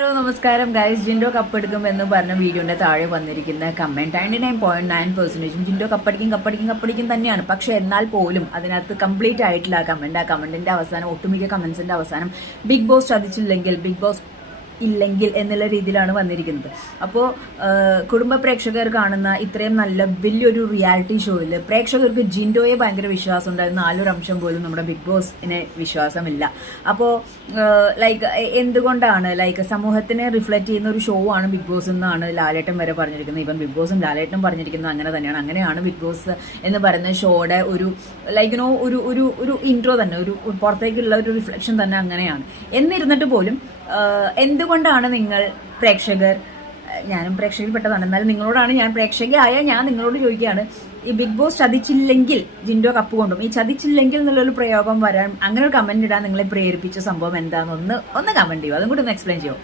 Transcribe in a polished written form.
Hello നമസ്കാരം guys. Jinto കപ്പെടുക്കും എന്ന് പറഞ്ഞ വീഡിയോന്റെ താഴെ വന്നിരിക്കുന്ന കമന്റ് 99.9% ജിൻഡോ കപ്പടിക്കും തന്നെയാണ്. പക്ഷെ എന്നാൽ പോലും അതിനകത്ത് കംപ്ലീറ്റ് ആയിട്ടില്ല ആ കമന്റിന്റെ അവസാനം, ഒട്ടുമിക്ക കമന്റ്സിന്റെ അവസാനം ബിഗ് ബോസ് ചതിച്ചില്ലെങ്കിൽ, ബിഗ് ബോസ് ഇല്ലെങ്കിൽ എന്നുള്ള രീതിയിലാണ് വന്നിരിക്കുന്നത്. അപ്പോൾ കുടുംബ പ്രേക്ഷകർ കാണുന്ന ഇത്രയും നല്ല വലിയൊരു റിയാലിറ്റി ഷോയിൽ പ്രേക്ഷകർക്ക് ജിൻഡോയെ ഭയങ്കര വിശ്വാസം ഉണ്ടായിരുന്നു. 4 അംശം പോലും നമ്മുടെ ബിഗ് ബോസിനെ വിശ്വാസമില്ല. അപ്പോൾ എന്തുകൊണ്ടാണ് സമൂഹത്തിനെ റിഫ്ലക്ട് ചെയ്യുന്ന ഒരു ഷോ ആണ് ബിഗ് ബോസ് എന്നാണ് ലാലേട്ടൻ വരെ പറഞ്ഞിരിക്കുന്നത്. ഇവൻ ബിഗ് ബോസും ലാലേട്ടനും പറഞ്ഞിരിക്കുന്നത് അങ്ങനെ തന്നെയാണ്. അങ്ങനെയാണ് ബിഗ് ബോസ് എന്ന് പറയുന്ന ഷോയുടെ ഒരു ഒരു ഇൻട്രോ തന്നെ, ഒരു പുറത്തേക്കുള്ള ഒരു റിഫ്ലക്ഷൻ തന്നെ അങ്ങനെയാണ്. എന്നിരുന്നിട്ട് പോലും എന്തുകൊണ്ടാണ് നിങ്ങൾ പ്രേക്ഷകർ, ഞാനും പ്രേക്ഷകരിൽപ്പെട്ടതാണ്, എന്നാലും നിങ്ങളോടാണ് ഞാൻ പ്രേക്ഷകയായ ഞാൻ നിങ്ങളോട് ചോദിക്കുകയാണ്, ഈ ബിഗ് ബോസ് ചതിച്ചില്ലെങ്കിൽ ജിൻഡോ കപ്പ് കൊണ്ടും, ഈ ചതിച്ചില്ലെങ്കിൽ എന്നുള്ളൊരു പ്രയോഗം വരാൻ, അങ്ങനെ ഒരു കമന്റ് ഇടാൻ നിങ്ങളെ പ്രേരിപ്പിച്ച സംഭവം എന്താണെന്ന് ഒന്ന് കമന്റ് ചെയ്യും. അതും കൂടി ഒന്ന് എക്സ്പ്ലെയിൻ ചെയ്യും.